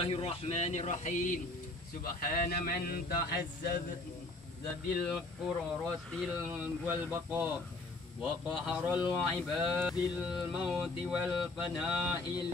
Bismillahirrahmanirrahim. Subhana man ta'azzaz bil qurratil wal baqa wa qaharal ibadil maut wal fana'i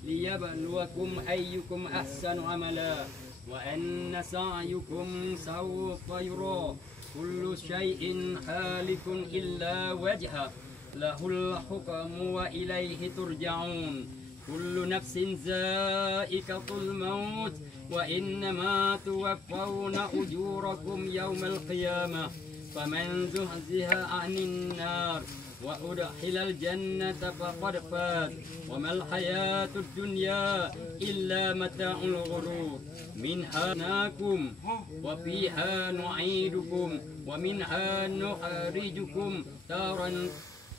liyabluwakum ayyukum ahsanu amala wa anna sa'yukum sawfa yura kullu syai'in halikun illa wajha lahul hukmu wa ilaihi turja'un. Kullu nafsin za'iqatul maut wa innama tuwaffawna ujurakum yawmal qiyamah faman zuhziha 'anil nar wa udkhilal jannata faqad faz wa mal hayatud dunya illa mata'ul ghurur. Minha nakum wa fiha nu'idukum wa minha nukhrijukum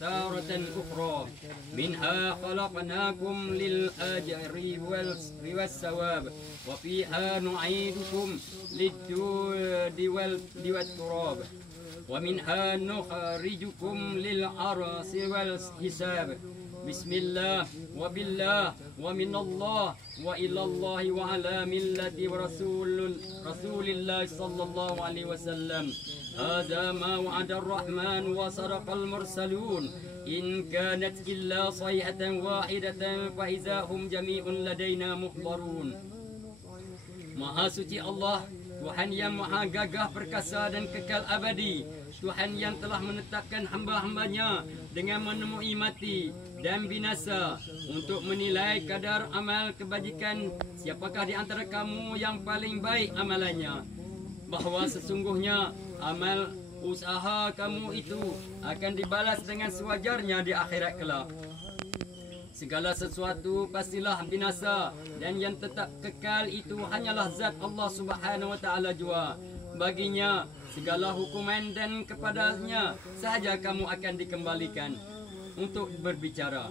taratan ukhra. Minha khalaqnakum lil ajri wal sawab wa fiha nu'idukum lid-dudi wal turab wa minha nukhrijukum lil arsi wal hisab. Bismillah wa billah wa minallah wa ilallah wa ala millati rasulillah sallallahu alaihi wasallam. Hadza ma wa'ada ar-rahman wa sadaqa al-mursalun. In kanat illa sayhatan wahidatan fa idza hum jami'un ladaina muhdarun. Maha suci Allah, Tuhan yang maha gagah perkasa dan kekal abadi. Tuhan yang telah menetapkan hamba-hambanya dengan menemui mati dan binasa untuk menilai kadar amal kebajikan siapakah di antara kamu yang paling baik amalannya. Bahawa sesungguhnya amal usaha kamu itu akan dibalas dengan sewajarnya di akhirat kelak. Segala sesuatu pastilah binasa dan yang tetap kekal itu hanyalah zat Allah Subhanahu wa taala jua. Baginya segala hukuman dan kepadanya sahaja kamu akan dikembalikan untuk berbicara.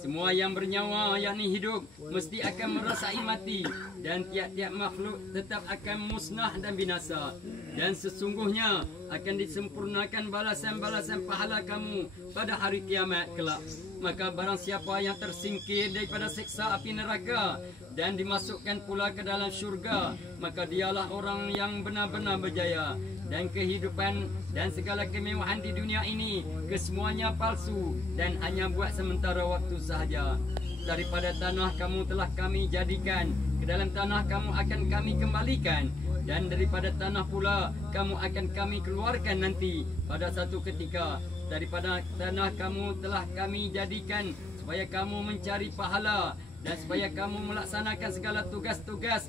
Semua yang bernyawa yakni hidup mesti akan merasai mati dan tiap-tiap makhluk tetap akan musnah dan binasa. Dan sesungguhnya akan disempurnakan balasan-balasan pahala kamu pada hari kiamat kelak. Maka barang siapa yang tersingkir daripada siksa api neraka dan dimasukkan pula ke dalam syurga, maka dialah orang yang benar-benar berjaya. Dan kehidupan dan segala kemewahan di dunia ini kesemuanya palsu dan hanya buat sementara waktu sahaja. Daripada tanah kamu telah kami jadikan, ke dalam tanah kamu akan kami kembalikan, dan daripada tanah pula kamu akan kami keluarkan nanti pada satu ketika. Daripada tanah kamu telah kami jadikan supaya kamu mencari pahala dan supaya kamu melaksanakan segala tugas-tugas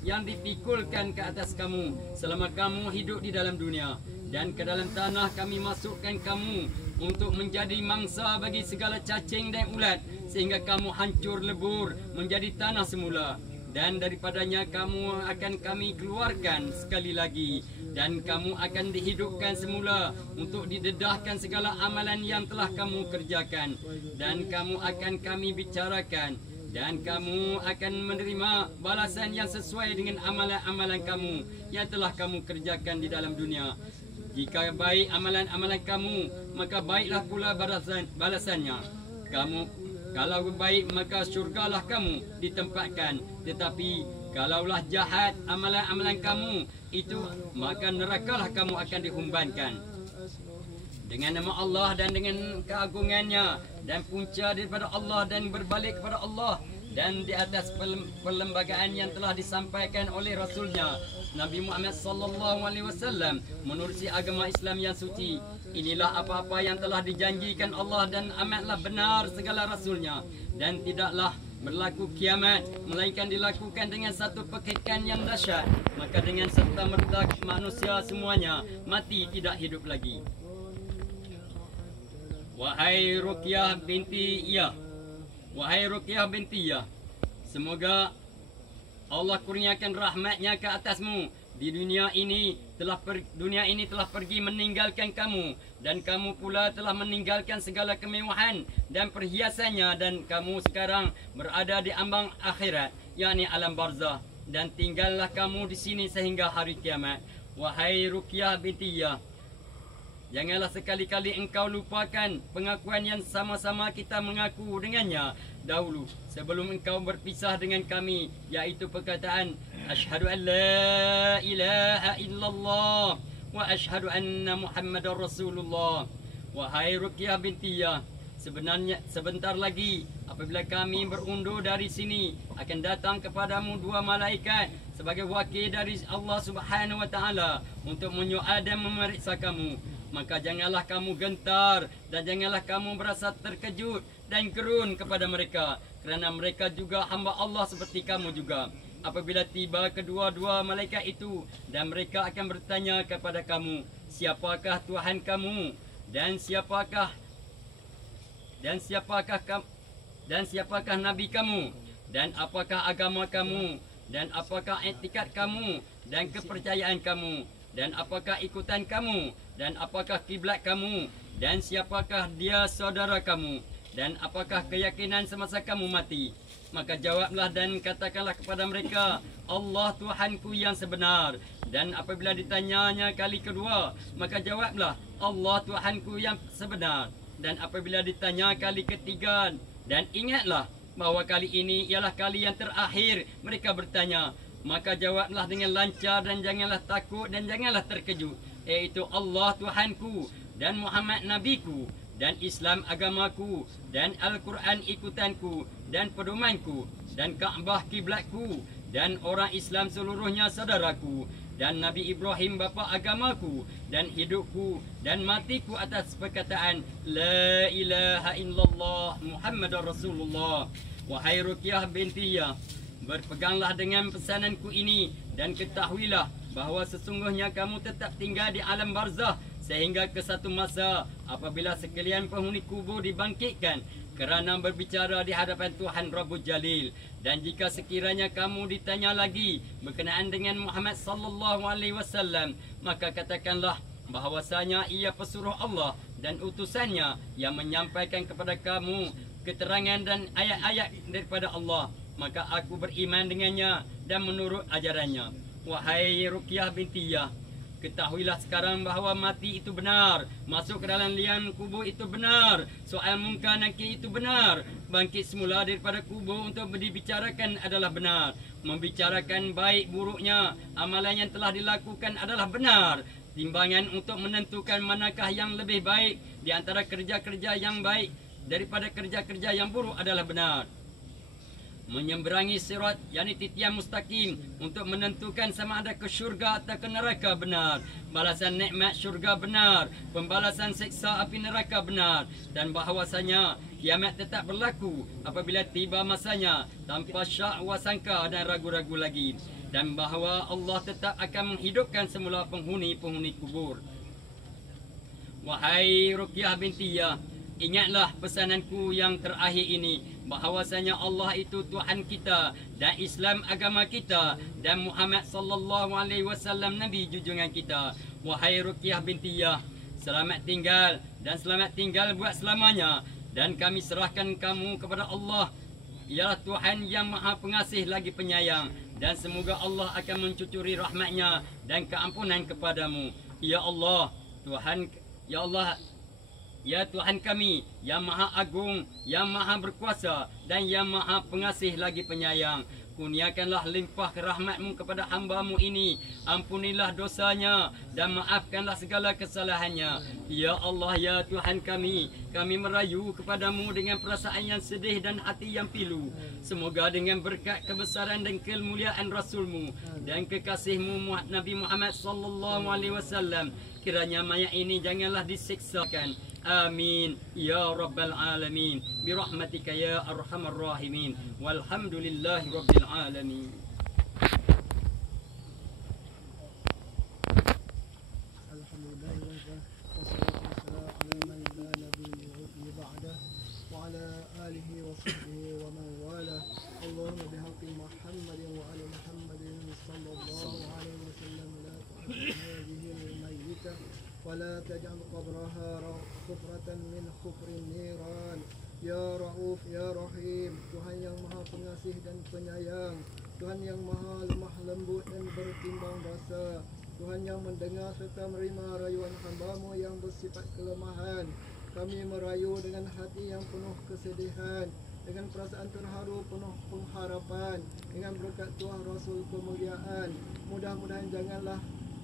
yang dipikulkan ke atas kamu selama kamu hidup di dalam dunia. Dan ke dalam tanah kami masukkan kamu untuk menjadi mangsa bagi segala cacing dan ulat sehingga kamu hancur lebur menjadi tanah semula. Dan daripadanya kamu akan kami keluarkan sekali lagi, dan kamu akan dihidupkan semula untuk didedahkan segala amalan yang telah kamu kerjakan, dan kamu akan kami bicarakan, dan kamu akan menerima balasan yang sesuai dengan amalan-amalan kamu yang telah kamu kerjakan di dalam dunia. Jika baik amalan-amalan kamu, maka baiklah pula balasannya. Kalau baik, maka syurgalah kamu ditempatkan. Tetapi kalaulah jahat amalan-amalan kamu itu, maka nerakalah kamu akan dihumbankan. Dengan nama Allah dan dengan keagungannya, dan punca daripada Allah dan berbalik kepada Allah, dan di atas perlembagaan yang telah disampaikan oleh Rasulnya Nabi Muhammad sallallahu alaihi wasallam menerusi agama Islam yang suci. Inilah apa-apa yang telah dijanjikan Allah dan amatlah benar segala Rasulnya. Dan tidaklah berlaku kiamat melainkan dilakukan dengan satu pekikan yang dahsyat. Maka dengan serta-merta manusia semuanya mati tidak hidup lagi. Wahai Ruqyah binti Iyah, wahai Ruqyah binti Iyah, semoga Allah kurniakan rahmatnya ke atasmu. Di dunia ini telah pergi meninggalkan kamu, dan kamu pula telah meninggalkan segala kemewahan dan perhiasannya, dan kamu sekarang berada di ambang akhirat, yakni alam barzah, dan tinggallah kamu di sini sehingga hari kiamat. Wahai Ruqyah binti Iyah, Janganlah sekali-kali engkau lupakan pengakuan yang sama-sama kita mengaku dengannya dahulu sebelum engkau berpisah dengan kami, yaitu perkataan asyhadu an la ilaha illallah wa asyhadu anna Muhammadar Rasulullah. Wahai Ruqyah bintiyah, sebenarnya sebentar lagi apabila kami berundur dari sini akan datang kepadamu dua malaikat sebagai wakil dari Allah Subhanahu wa taala untuk menyoal dan memeriksa kamu. Maka janganlah kamu gentar dan janganlah kamu berasa terkejut dan gerun kepada mereka, kerana mereka juga hamba Allah seperti kamu juga. Apabila tiba kedua-dua malaikat itu dan mereka akan bertanya kepada kamu, siapakah Tuhan kamu dan siapakah nabi kamu dan apakah agama kamu dan apakah etikad kamu dan kepercayaan kamu dan apakah ikutan kamu dan apakah kiblat kamu dan siapakah dia saudara kamu dan apakah keyakinan semasa kamu mati. Maka jawablah dan katakanlah kepada mereka, Allah Tuhanku yang sebenar. Dan apabila ditanyanya kali kedua, maka jawablah, Allah Tuhanku yang sebenar. Dan apabila ditanya kali ketiga, dan ingatlah bahawa kali ini ialah kali yang terakhir mereka bertanya, maka jawablah dengan lancar dan janganlah takut dan janganlah terkejut, iaitu Allah Tuhanku dan Muhammad Nabiku dan Islam agamaku dan Al-Quran ikutanku dan pedomanku dan Kaabah kiblatku dan orang Islam seluruhnya saudaraku dan Nabi Ibrahim bapa agamaku dan hidupku dan matiku atas perkataan La ilaha illallah Muhammadar Rasulullah. Wahai Ruqyah bintiyah, berpeganglah dengan pesananku ini dan ketahuilah bahawa sesungguhnya kamu tetap tinggal di alam barzah sehingga ke satu masa apabila sekalian penghuni kubur dibangkitkan kerana berbicara di hadapan Tuhan Rabbul Jalil. Dan jika sekiranya kamu ditanya lagi berkenaan dengan Muhammad sallallahu alaihi wasallam, maka katakanlah bahawasanya ia pesuruh Allah dan utusannya yang menyampaikan kepada kamu keterangan dan ayat-ayat daripada Allah. Maka aku beriman dengannya dan menurut ajarannya. Wahai Ruqyah bintiyah, ketahuilah sekarang bahawa mati itu benar, masuk ke dalam liang kubur itu benar, soal mungkar nakir itu benar, bangkit semula daripada kubur untuk dibicarakan adalah benar, membicarakan baik buruknya amalan yang telah dilakukan adalah benar, timbangan untuk menentukan manakah yang lebih baik di antara kerja-kerja yang baik daripada kerja-kerja yang buruk adalah benar. Menyeberangi sirat yakni titian mustaqim untuk menentukan sama ada ke syurga atau ke neraka benar, balasan nikmat syurga benar, pembalasan seksa api neraka benar, dan bahawasanya kiamat tetap berlaku apabila tiba masanya tanpa syak wasangka dan ragu-ragu lagi, dan bahawa Allah tetap akan menghidupkan semula penghuni-penghuni kubur. Wahai Ruqyah bintiyah, ingatlah pesananku yang terakhir ini, bahawasanya Allah itu Tuhan kita dan Islam agama kita dan Muhammad sallallahu alaihi wasallam nabi junjungan kita. Wahai Ruqyah bintiyah, selamat tinggal dan selamat tinggal buat selamanya, dan kami serahkan kamu kepada Allah, ialah Tuhan yang Maha Pengasih lagi Penyayang, dan semoga Allah akan mencucuri rahmatnya dan keampunan kepadamu. Ya Allah, Tuhan, ya Allah, ya Tuhan kami yang Maha Agung, yang Maha Berkuasa dan yang Maha Pengasih lagi Penyayang, kurniakanlah limpah rahmat-Mu kepada hamba-Mu ini, ampunilah dosanya dan maafkanlah segala kesalahannya. Ya Allah, ya Tuhan kami merayu kepadamu dengan perasaan yang sedih dan hati yang pilu. Semoga dengan berkat kebesaran dan kemuliaan Rasul-Mu dan kekasih-Mu Nabi Muhammad sallallahu alaihi wasallam, kiranya mayat ini janganlah disiksakan. Amin ya rabbal alamin birahmatika ya arhamar rahimin walhamdulillahi rabbil alamin. Alhamdulillah wassalatu wassalamu ala man la nabiyya ba'da wa ala alihi wa sahbihi wa man wala. Allahumma bihaqqi Muhammadin wa ali Muhammadin sallallahu alaihi wasallam la tu'adhibu hadhihi al-mayyitah ولا تجعل قبرها حفرة من حفر النيران. Ya Rauf, Ya Rahim, Tuhan yang Maha Pengasih dan Penyayang, Tuhan yang Maha Lemah Lembut dan bertimbang rasa, Tuhan yang mendengar serta menerima rayuan hamba-Mu yang bersifat kelemahan. Kami merayu dengan hati yang penuh kesedihan, dengan perasaan terharu penuh pengharapan, dengan berkat Tuhan Rasul kemuliaan. Mudah-mudahan janganlah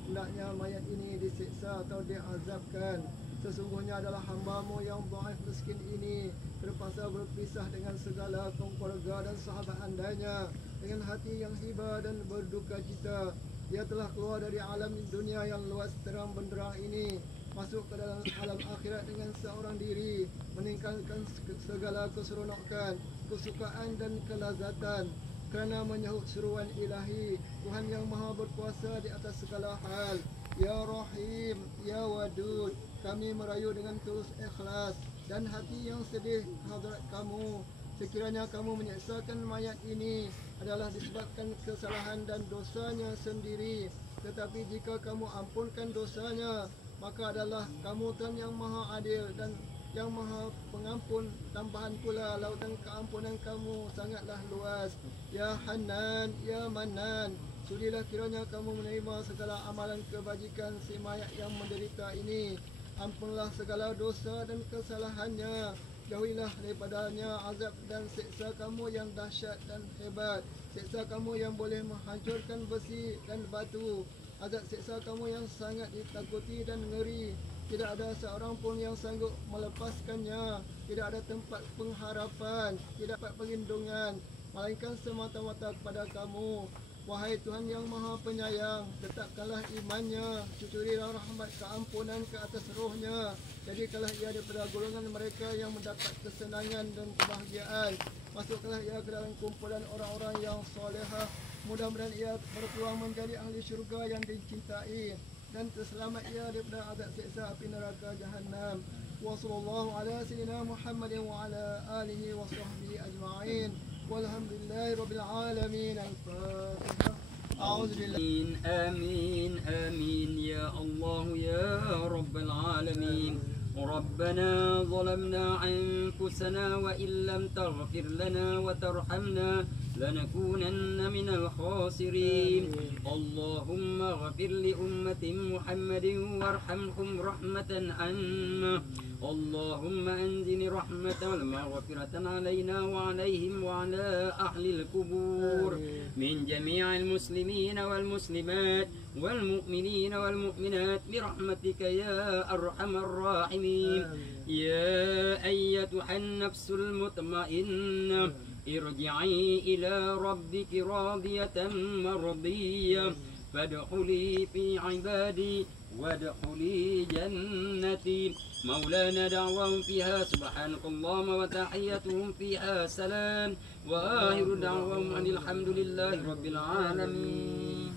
hendaknya mayat ini disiksa atau diazabkan. Sesungguhnya adalah hamba-Mu yang dhaif miskin ini terpaksa berpisah dengan segala keluarga dan sahabat andanya dengan hati yang hibah dan berduka cita. Dia telah keluar dari alam dunia yang luas terang benderang ini, masuk ke dalam alam akhirat dengan seorang diri, meninggalkan segala keseronokan, kesukaan dan kelazatan kerana menyahut seruan ilahi Tuhan yang maha berkuasa di atas segala hal. Ya Rahim, Ya Wadud, kami merayu dengan tulus ikhlas dan hati yang sedih hadrat kamu. Sekiranya kamu menyeksakan mayat ini adalah disebabkan kesalahan dan dosanya sendiri, tetapi jika kamu ampunkan dosanya, maka adalah kamu Tuhan yang maha adil dan yang maha pengampun. Tambahan pula lautan keampunan kamu sangatlah luas. Ya Hanan, Ya Manan, sudilah kiranya kamu menerima segala amalan kebajikan si mayat yang menderita ini. Ampunlah segala dosa dan kesalahannya. Jauhilah daripadanya azab dan siksa kamu yang dahsyat dan hebat. Siksa kamu yang boleh menghancurkan besi dan batu. Azab siksa kamu yang sangat ditakuti dan ngeri. Tidak ada seorang pun yang sanggup melepaskannya. Tidak ada tempat pengharapan, tidak dapat perlindungan, melainkan semata-mata kepada kamu. Wahai Tuhan yang maha penyayang, tetapkanlah imannya, cucurilah rahmat keampunan ke atas rohnya. Jadikanlah ia daripada golongan mereka yang mendapat kesenangan dan kebahagiaan. Masukkanlah ia ke dalam kumpulan orang-orang yang solehah. Mudah-mudahan ia berpeluang menjadi ahli syurga yang dicintai, dan terselamat ia daripada azab siksa api neraka Jahannam. Wa sallallahu ala sayyidina Muhammadin wa ala alihi wa sahbihi ajma'in. Walhamdulillahi rabbil alamin. Al-Fatihah. آمين آمين آمين يا الله يا رب العالمين. ربنا ظلمنا أنفسنا وإن لم تغفر لنا وترحمنا لنكونن من الخاسرين. اللهم اغفر لأمة محمد وارحمهم رحمة عامة. اللهم أنزل رحمة والمغفرة علينا وعليهم وعلى أهل القبور من جميع المسلمين والمسلمات والمؤمنين والمؤمنات برحمتك يا أرحم الراحمين. يا أيتها النفس المطمئنة ارجعي إلى ربك راضية مرضية فادخلي في عبادي وادخلي جنتي. مولانا دعواهم فيها سبحانك اللهم وتحيتهم فيها سلام وآخر دعواهم أن الحمد لله رب العالمين.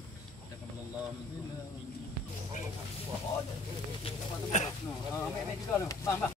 تقبل الله منكم.